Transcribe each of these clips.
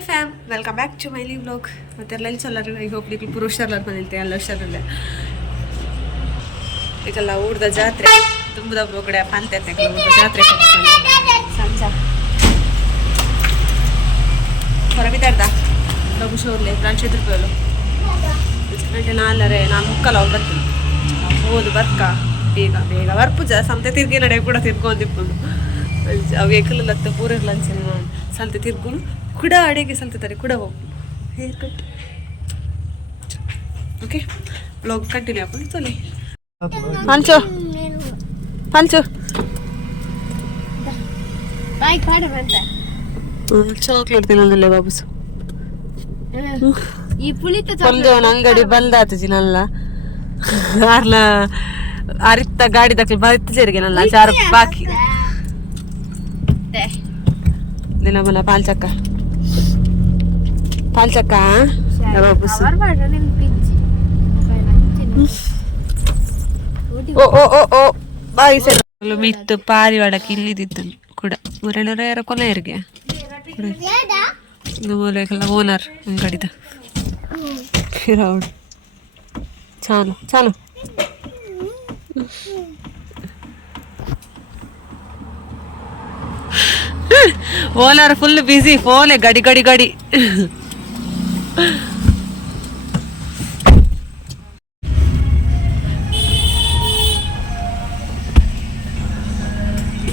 Fam welcome back to my leave vlog. ಮತ್ತೆಲ್ಲ ಇಲ್ಲಿ ಚಲ್ಲರು I hope ನೀವು ಪುರುಷ ಹುಷಾರ್ಲಾರ ಬಂದಿರ್ತೆ ಎಲ್ಲ ಹುಷಾರಲ್ಲ ಈಗೆಲ್ಲ ಊರ್ದ ಜಾತ್ರೆ ತುಂಬದ ಕಡೆ ಪಂತೆ ಜಾತ್ರೆ ಸಂಜ ಹೊರಬಿದ್ದಾರ್ದ ಲಘುಶೋರ್ಲೆ ಫ್ರಾನ್ಸ್ ರೂಪಾಯಿ ಗಂಟೆ ನಾನು ಮುಕ್ಕಲ್ಲ ಅವ್ರು ಬರ್ತೀನಿ ಹೋದು ಬರ್ಕ ಬೇಗ ಬೇಗ ಬರ್ಪುಜ ಸಂತೆ ತಿರ್ಗಿ ನಡೆ ಕೂಡ ತಿರ್ಗೊಂದಿಪ್ಪುದು ಅವು ಏಕಲತ್ತ ಪೂರ ಲಂಚ ಸಂತೆ ತಿರ್ಗುನು ಕೂಡ ಅಡಿಗೆ ಸಂತೆ ತಾರೆ ಕೂಡ ಹೋಗು hair cut okay blog continue ಹಾಕೊಂಡು ತೊಲೆ ಪಂಚು ಪಂಚು ಚಾಕ್ಲೇಟ್ ತಿನ್ನೋದಿಲ್ಲ ಬಾಬುಸು ಒಂದು ಅಂಗಡಿ ಬಂದಾತಜಿನಲ್ಲ ಆರ್ಲ ಅರಿತ್ತ ಗಾಡಿ ದಕ್ಕಲ್ ಬತ್ತು ಜರಿಗೆನಲ್ಲ ಚಾರು ಬಾಕಿ ದಿನ ಬಲ್ಲ ಪಾಲ್ಚಕ್ಕ ಪಾಲ್ಚಕ್ಕ ಬಾಬುಸು ಓ ಓ ಓ ಓ ಬಾಯಿ ಸರಿ ಮಿತ್ತು ಪಾರಿವಾಡಕ್ಕೆ ಇಲ್ಲಿದ್ದಿತ್ತು ಕೂಡ ಊರಣ್ಣರ ಯಾರ ಕೊನೆಯರಿಗೆ ಮೂಲೆಗೆಲ್ಲ ಓನರ್ ಅಂಗಡಿದ ಕಿರೌಡ್ ಚಾಲು ಚಾಲು ಓನರ್ ಫುಲ್ ಬಿಸಿ ಫೋನೆ ಗಡಿ ಗಡಿ ಗಡಿ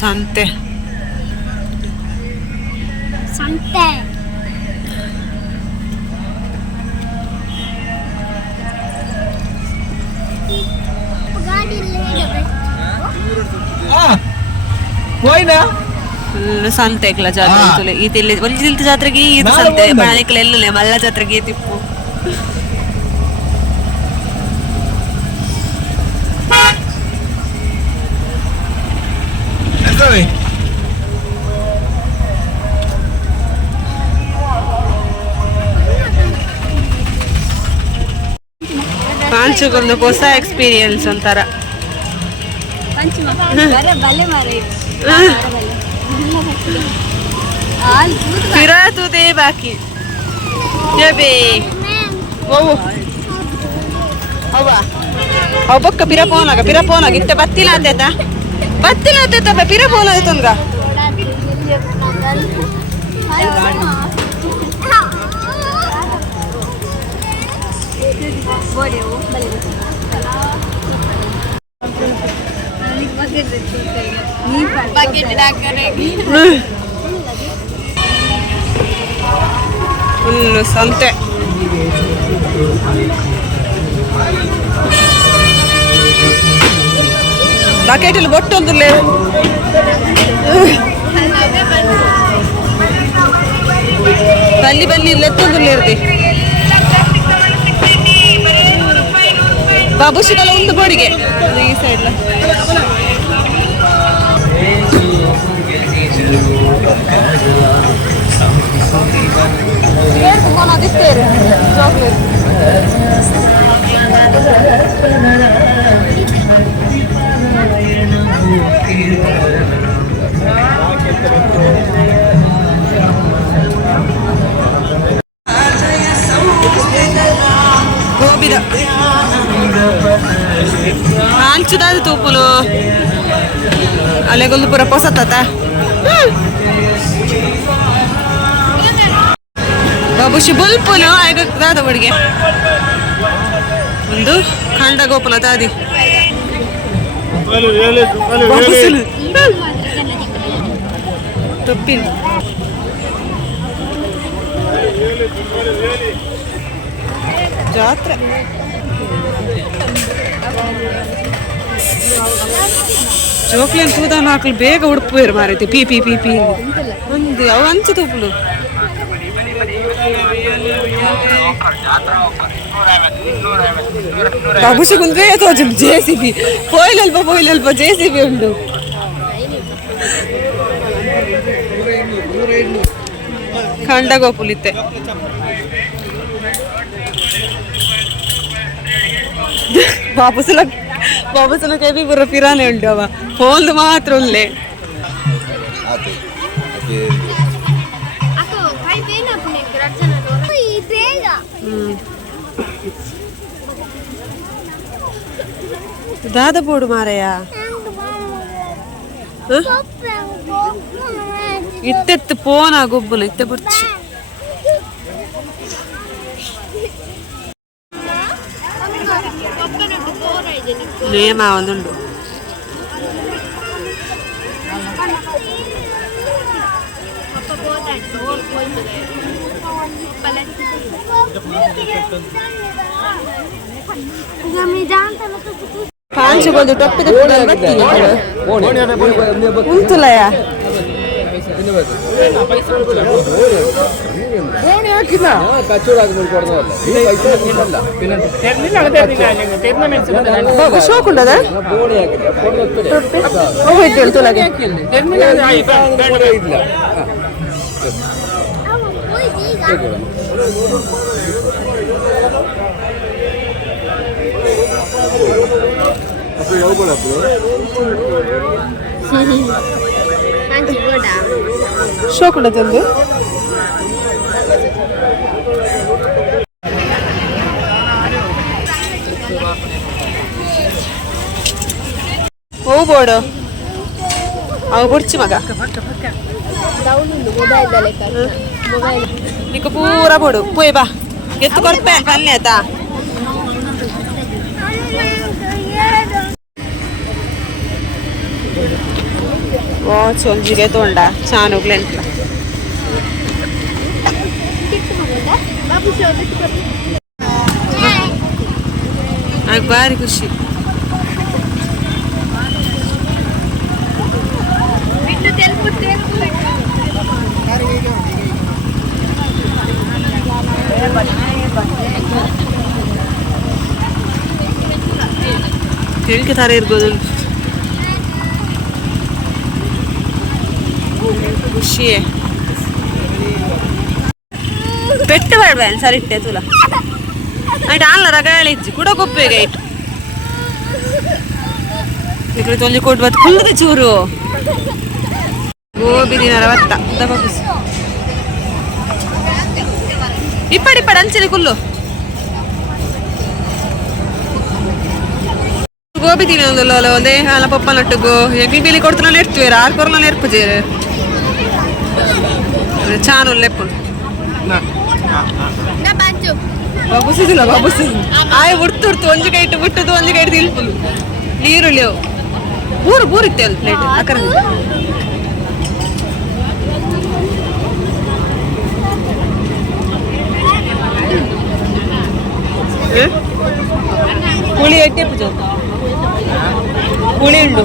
ಸಂತೆ ಸಂತೆ ಸಂತೆಗ್ಲ ಜಾತ್ರೆ ಇಲ್ಲಿ ಒಂಜಿಲ್ತ ಜಾತ್ರೆಗೆ ಇದು ಸಂತೆ ಬಾಣಿಕಲ ಎಲ್ಲ ಮಲ್ಲ ಜಾತ್ರೆಗೆ ತಿಪ್ಪು ಪಾಂಚುಗೊಂದು ಹೊಸ ಎಕ್ಸ್ಪೀರಿಯನ್ಸ್ ಒಂಥರ फिरातुदे बाकी जबे वो अवा अबक्क पिरा पोनाग इत्ते बत्तिलातेता पिरा पोना तुंगा ಫುಲ್ಲು ಸಂತೆ ಬಕೆಟಲ್ಲಿ ಬೊಟ್ಟೊಂದು ಬಲ್ಲಿ ಬಲ್ಲಿ ಲೆತ್ತೊಂದು ಇರ್ತಿ ಬಾಬುಶಿಗೆಲ್ಲ ಒಂದು ಬೋಡಿಗೆ ಈ ಸೈಡ್ ಗೋಬಿದ ಹಾಂಚುದಾದ ತೂಪುಲು ಅಲೆಗೊಂದು ಪೂರ ಪೊಸತ್ತ ಬಾಬುಶಿ ಬುಲ್ಪುನು ದಾದ ಬಡಿಗೆ ಒಂದು ಖಂಡ ಗೋಪುಲ ತಾದಿ ತುಪ್ಪಿನ ಜಾತ್ರೆ ಜೋಕ್ಲೇನ್ ತೂದಾನ ಹಾಕಲು ಬೇಗ ಉಡುಪುವೇರು ಮಾರೈತಿ ಪಿ ಪಿ ಪಿ ಪಿ ಒಂದು ಅವ ಅಂಚು ತೂಪುಲು ಬಾಬುಶಿ ಕುಂದ್ರೆ ತೋಜು ಜೆಸಿಬಿ ಪೋಯ್ಲಲ್ಪ ಜೆಸಿಬಿ ಉಂಟು ಖಂಡ ಗೋಪುಲಿತ್ತೆ ಬಾಬುಸಲ ಕೈಬಿ ಬರೋ ಪಿರಾನೆ ಉಂಟು ಅವ ಹೋಲ್ದು ಮಾತ್ರ ಉಳ್ಳೆ ದಾದ ಬೋಡು ಮಾರಯ್ಯ ಇತ್ತೆತ್ತು ಪೋನ ಗೊಬ್ಬಲು ಇತ್ತೆ ಬುರ್ಚಿ ನೇಮ ಒಂದುಂಡು ಪಾಂಚಗೊಂದು ಟೊಪ್ಪಿದ ಉಂತುಲಯ ಶೋಕುಂಡದ ಹೋಯ್ತು ತುಲಗೆ ಶೋಕುಂಡ ತಂದು ಹೋಗ್ಬೋಡು ಅವ ಬುಡ್ಚಿ ಮಗ నీకు పూర పొడు పోయి బా ఎత్తు కొరపే పని అత ఓ చొంజిగే తోండ చానుగులెంట్ల నాకు భారీ ఖుషి ತಿಳ್ಕೆ ತರ ಇರ್ಬೋದು ಖುಷಿಯೇ ಪೆಟ್ಟು ಬೇಡ ಸರಿ ಇಟ್ಟೆ ತುಲ ಆಯ್ತು ಆನ್ಲ ರಗಾಳಿ ಇಜ್ಜಿ ಕೂಡ ಕೊಪ್ಪೆಗ ಇಟ್ಟು ఇక్కడ తొంజి కోటి బతు కుళ్ళది చూరు గోబి దినర వత్త దబకుసి ఇప్పడిప్పడి అంచెలి కుళ్ళు ಗೋಬಿ ತಿನ್ನೋದಿಲ್ಲ ಒಂದೇ ಹಾಲ ಪಪ್ಪನೊಟ್ಟಿಗೂ ಬಿಬಿಲಿ ಕೊಡ್ತಾನೆ ನೆಡ್ತೀವಿ ಆರು ಕೊರಲ ನೆರ್ಪುಜೇರು ಚಾನು ಲೆಪ್ಪು ಬಾಬುಸಿದಿಲ್ಲ ಬಾಬುಸಿ ಆಯ್ ಉಡ್ತು ಒಂಜಿ ಕೈ ಇಟ್ಟು ಬಿಟ್ಟದು ಒಂಜಿ ಕೈ ಇಟ್ಟು ಇಲ್ಪುಲು ನೀರುಳ್ಳಿ ಬೂರು ಬೂರಿತ್ತೆ ಅಲ್ಲಿ ಪ್ಲೇಟ್ ಅಕರ ಹುಳಿ ಎಟ್ಟೆ ಪೂಜ ಹುಳಿ ಉಂಡು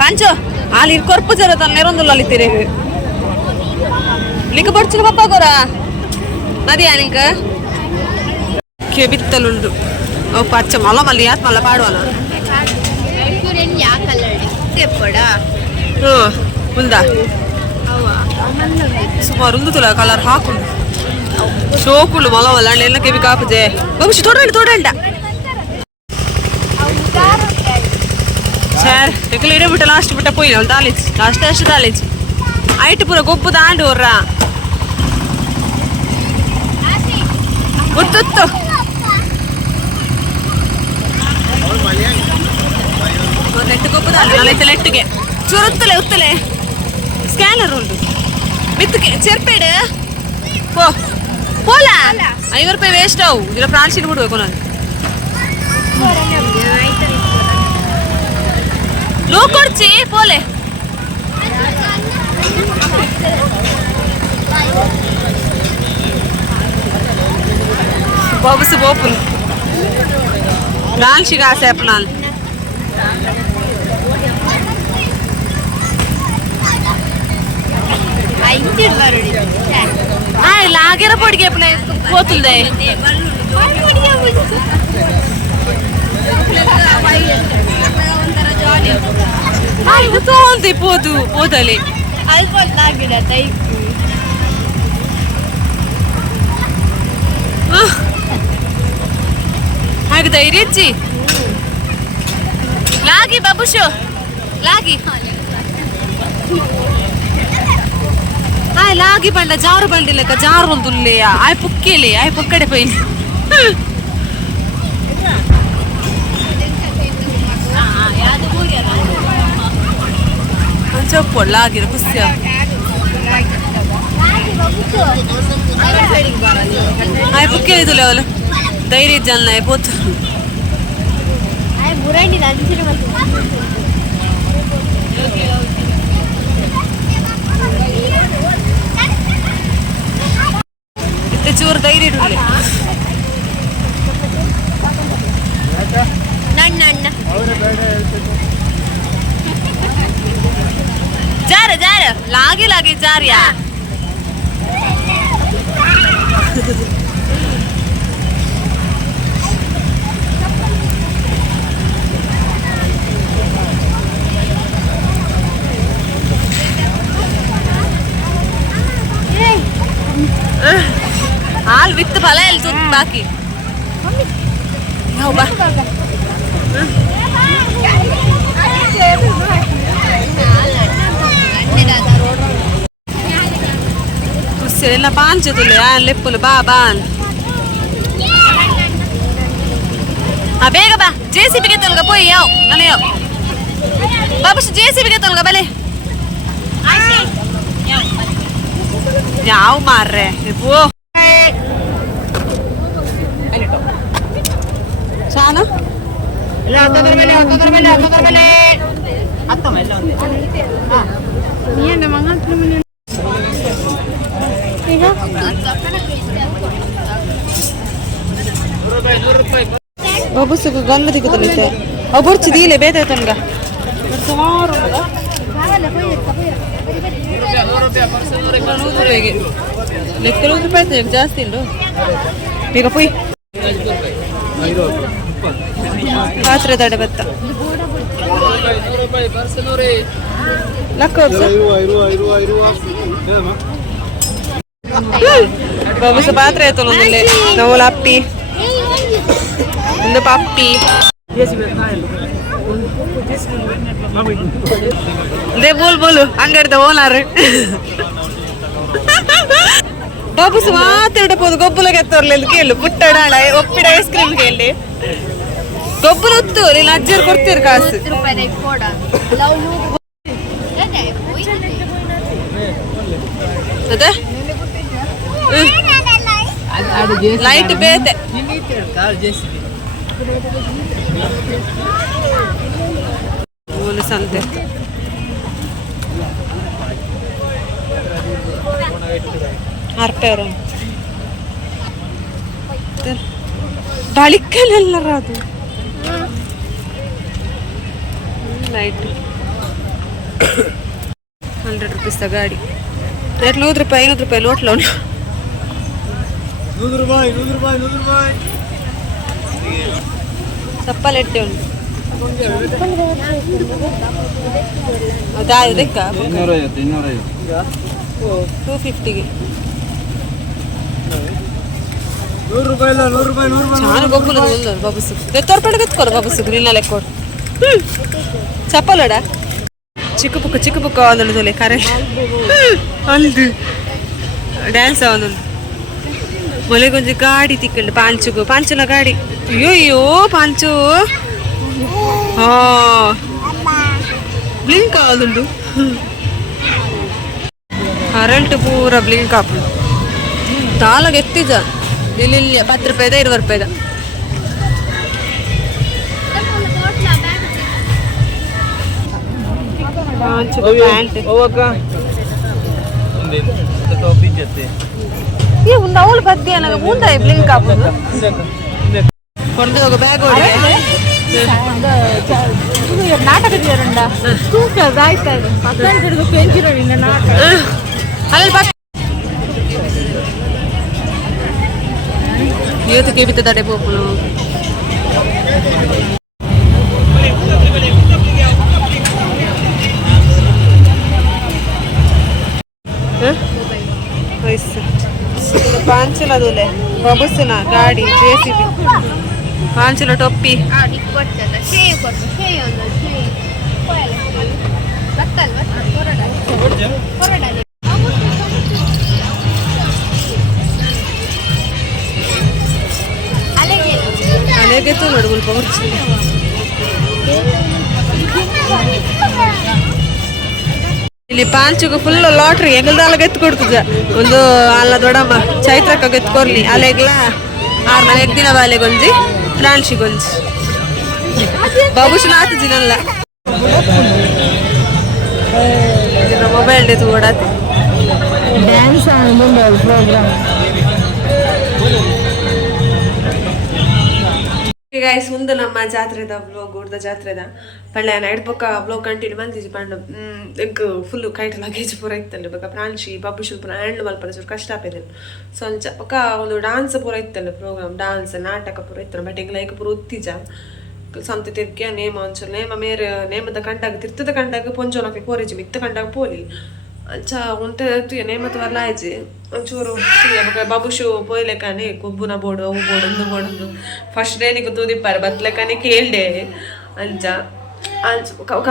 ಕಾಂಚು ಅಲ್ಲಿ ಕೊರ್ಪು ಜರತ ನೆರೊಂದುಲ್ಲ ಅಲ್ಲಿ ತಿರುಗಿ ಲಿಂಕ ಬಡ್ಚಿನ ಪಪ್ಪ ಗೊರ ಮದಿಯಾ ಲಿಂಕ ಕೆಬಿತ್ತಲುಂಡು ಅವು ಪಚ್ಚ ಮಲ್ಲ ಮಲ್ಲಿ ಯಾತ್ ಮಲ್ಲ ಪಾಡುವನ ఉందా సుమారు ఉంది తుల కలర్ ಹಾಕೊಂಡು ಶೋಕುಳು ಮಲ ಮಲ್ಲ ಎಲ್ಲ ಕೆವಿ ಕಾಪುಜೆ ಬಹುಶಃ ತೋಡಂಡ ಸರ್ ಎಕ್ಕಲ ಇಡೇ ಬಿಟ್ಟ ಲಾಸ್ಟ್ ಬಿಟ್ಟ ಪೋಯಿನ ಅವ್ನು ದಾಲಿಚ್ ಲಾಸ್ಟ್ ಅಷ್ಟು ದಾಲಿಚ್ ಐಟ್ ಪೂರ ಗೊಬ್ಬು ದಾಂಡು ಅವ್ರ ಉತ್ತುತ್ತು ನೆಟ್ಟು ಗೊಬ್ಬು ದಾಂಡು ನಾಲೈತೆ ನೆಟ್ಟಿಗೆ ಚೂರುತ್ತಲೆ ಉತ್ತಲೆ ಸ್ಕ್ಯಾನರ್ ಉಂಟು ಮಿತ್ತಕ್ಕೆ ಚೆರ್ಪೇಡು ಪೋ ಪೋಲ 5 ರೂಪಾಯಿ ವೇಸ್ಟ್ ಅವು ಇಲ್ಲ ಪ್ರಾನ್ಸಿನ ಬಿಡ್ಬೇಕು ನಾನು ಲೋ ಕೊಡ್ಚಿ ಪೋಲೆ బాబుసు బోపులు రాల్షి కాసేపనాలు లాగేర పొడిగే పోతుందే తోంది పోదు పోతలే ಹಾಗೆ ಧೈರ್ಯ ಹೆಚ್ಚಿ ಲಾಗಿ ಬಾಬುಶು ಲಾಗಿ లాగి పండ జారు బండి లెక్క జారు వంతులే ఆయ పుక్కేలే ఆయ పుక్కడే పోయింది చెప్పు లాగిర కుస్య ఆయ పుక్కేలే తులేవలు ధైర్య జల్న అయిపోతు ಚೂರು ಧೈರ್ಯ ಇಡಲಿ ಜಾರ ಜಾರ ಲಾಗಿ ಲಾಗಿ ಜಾರಿಯಾ हाल वित्त भला है तो बाकी हो बा तुझसे ना पांच तुले आन लेपुल बाबान हाँ बेगा बा जेसीबी के तुलगा पोई आओ नले आओ बाबू जेसीबी के तुलगा बले जाओ मार रहे वो చానా ఇలా తొందర మెల్లే అత్త మెల్ల ఉంది నీయండి మంగళం ಈಗ ಬಾಬುಸುಗ ಗಂಧ ದಿಕ್ಕುತ್ತಲಿತ್ತೆ ಅವು ಬುರ್ಚಿದೀಲೆ ಬೇತಾಯ್ತನ್ಗ ಸುಮಾರು ಲೆಕ್ಕ ರೂಪಾಯಿ ಜಾಸ್ತಿ ಉಂಟು ಈಗ ಪುಯ್ ಪಾತ್ರೆ ತಡೆ ಬತ್ತ ಲಕ್ಕ ಬಾಬುಸ ಪಾತ್ರೆ ಆಯ್ತಲ್ಲ ಒಂದಲ್ಲೇ ನವಲ ಅಪ್ಪಿ ಒಂದು ಪಪ್ಪಿ ದೇ ಬೋಲ್ ಬೋಲು ಅಂಗಡಿದ ಓನರ್ ಬಾಬುಸ್ ಮಾತಾಡಬಹುದು ಗೊಬ್ಬುಲಗೆ ಎತ್ತೋರ್ಲೆಂದು ಕೇಳು ಪುಟ್ಟಡಾಳ ಒಪ್ಪಿಡ ಐಸ್ ಕ್ರೀಮ್ ಕೇಳಿ ಗೊಬ್ಬುಲ ಹೊತ್ತು ನೀನು ಅಜ್ಜರು ಕೊಡ್ತೀರಿ ಕಾಸು ಅದೇ ಲೈಟ್ ಬೇತೆ ಸಂತೆ ಅರ್ಪೇರು ಬಳಿಕಲೆಲ್ಲರ ಅದು ಲೈಟ್ 100 ರೂಪೀಸ್ ಗಾಡಿ ರೇಟ್ 100 ರೂಪಾಯಿ 500 ರೂಪಾಯಿ ಲೋಟ್ಲ ಉಂಟು 100 ರೂಪಾಯಿ ಚಪ್ಪಲ್ ಎಟ್ಟೆ ಉಂಟು ಅದಾಯ ದೆಕ್ಕ 250ಗೆ 100 ರೂಪಾಯಿ ಚಾನ ಗೊಬ್ಬುಲ ಬಾಬುಸು ತೋರ್ಪಡೆ ಕತ್ಕೊರ ಬಾಬುಸು ಗ್ರೀನ್ ಲೆಕ್ಕ ಕೊಡು ಚಪ್ಪಲಡ ಚಿಕ್ಕ ಪುಕ್ಕ ಒಂದೊಂದು ಕರೆ ಅಲ್ದು ಡ್ಯಾನ್ಸ್ ಒಂದೊಂದು ಮೊಲೆಗೊಂದು ಗಾಡಿ ತಿಕ್ಕಂಡು ಪಾಂಚುಲ ಗಾಡಿ ಅಯ್ಯೋ ಪಾಂಚು ಹಾ ಬ್ಲಿಂಕ್ ಆದುಂಡು ಕರೆಂಟ್ ಪೂರ ಬ್ಲಿಂಕ್ ಆಪು ತಾಲಾಗ ಎತ್ತಿದ ಇಲ್ಲಿ 10 ರೂಪಾಯಿದ 20 ರೂಪಾಯಿದ ಪ್ಯಾಂಟ್ ಅವಳು ಬದ್ದಿ ನನಗೆ ಮುಂದೆ ಬ್ಲಿಂಕ್ ಆಗೋದು ಕೊಂಡು ಹೋಗೋ ಬ್ಯಾಗ್ ನಾಟಕದ ಆಯ್ತಾ ಅಲ್ಲಿ ಇವತ್ತಿಗೆ ಬಿತ್ತದೆ ಪೋಪುಲು ಪಾಂಚಲ ದೂಲೆ ಬಬುಸಿನ ಗಾಡಿ ಜೆಸಿಬಿ ಪಾಂಚಲ ಟೊಪ್ಪಿ ಗೆತ್ತು ನೋಡು ಸ್ವಲ್ಪ ಹುಚ್ಚು. ಇಲ್ಲಿ ಪಾಂಚುಗು ಫುಲ್ ಲಾಟ್ರಿ ಎಗಲ್ದಾಲ ಗೆತ್ತು ಕೊಡ್ತದ ಒಂದು ಅಲ್ಲ ದೊಡ್ಡಮ್ಮ ಚೈತ್ರಕ್ಕ ಗೆತ್ಕೊರ್ಲಿ ಅಲೆಗ್ಲ 6 ಮನೆ ದಿನ ಬಾಲೆಗೊಂಜಿ ಫ್ರಾನ್ಸಿಗೊಂಜಿ ಬಾಬುಶ್ ನಾತಿಜಿನಲ್ಲ ಮೊಬೈಲ್ ಡೇ ತೋಡಾತಿ ಡ್ಯಾನ್ಸ್ ಪ್ರೋಗ್ರಾಮ್. ಗೈಸ್ ಮುಂದೆ ನಮ್ಮ ಜಾತ್ರೆದ ಬ್ಲಾಗ್ ಊರ್ದ ಜಾತ್ರೆದ ಪಳ್ಳೆ ನೈಟ್ ಬೊಕ್ಕ ಬ್ಲಾಗ್ ಕಂಟಿನ್ಯೂ ಬಂದಿಜಿ ಪಂಡ ಎಗ್ ಫುಲ್ ಕೈಟ್ ಲಗೇಜ್ ಪೂರ ಇತ್ತಲ್ಲ ಬೊಕ್ಕ ಪ್ರಾಂಶಿ ಬಾಬುಶು ಪೂರ ಹ್ಯಾಂಡ್ ಮಲ್ಪನ ಚೂರು ಕಷ್ಟ ಆಪೇದೇನು ಸೊಂಚ ಬೊಕ್ಕ ಒಂದು ಡಾನ್ಸ್ ಪೂರ ಇತ್ತಲ್ಲ ಪ್ರೋಗ್ರಾಮ್ ಡಾನ್ಸ್ ನಾಟಕ ಪೂರ ಇತ್ತಲ್ಲ ಬಟ್ ಈಗ ಲೈಕ್ ಪೂರ ಉತ್ತಿಜ ಸಂತೆ ತಿರ್ಗಿಯ ನೇಮ ಒಂಚೂರು ನೇಮ ಮೇರೆ ನೇಮದ ಕಂಡಾಗ ತಿರ್ತದ ಕಂಡಾಗ ಪೊಂಜೋನಕ್ಕೆ ಕೋರೇಜಿ ಮಿತ್ತ ಕಂಡಾಗ ಪೋಲಿ ಅಂಚ ಉಂಟೆ ನೇಮತ್ ವರ್ಲಾಯ್ಜಿ ಒಂಚೂರು ಬಾಬುಶು ಪೋಯ್ಲೆಕ್ಕನೆ ಕೊಬ್ಬುನ ಬೋಡು ಅವು ಬೋಡು ಒಂದು ಬೋಡು ಫಸ್ಟ್ ಡೇನಿಗೆ ತೂದಿಪ್ಪಾರೆ ಬತ್ಲೆಕ್ಕನೆ ಕೇಳ್ದೆ ಅಂಚ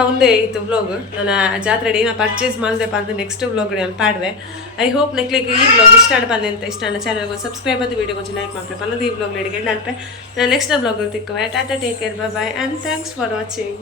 ಒಂದೇ ಇತ್ತು ವ್ಲಾಗ್ ನಾನು ಜಾತ್ರೆ ಡೇ ನಾನು ಪರ್ಚೇಸ್ ಮಾಡಿದೆಪ್ಪ ಅಂತ ನೆಕ್ಸ್ಟ್ ವ್ಲಾಗ್ ನಾನು ಪಾಡುವೆ. ಐ ಹೋಪ್ ನೆಕ್ಲಿಗೆ ಈ ವ್ಲಾಗ್ ಇಷ್ಟ ಅನ್ಪಲ್ಲೆ ಅಂತ ಇಷ್ಟ ಅನ್ನ ಚಾನಲ್ಗೆ ಸಬ್ಸ್ಕ್ರೈಬ್ ಆದ ವೀಡಿಯೋ ಕೊಂಚ ಲೈಕ್ ಮಾಡ್ಬೇಕು ಅನ್ನೋದು ಈ ವ್ಲಾಗ್ ಲೇಡಿಗೆ ಅನ್ಪೆ ನಾನು ನೆಕ್ಸ್ಟ್ ವ್ಲಾಗ್ ತಿಕ್ಕುವೆ. Tata take care bye and thanks for watching.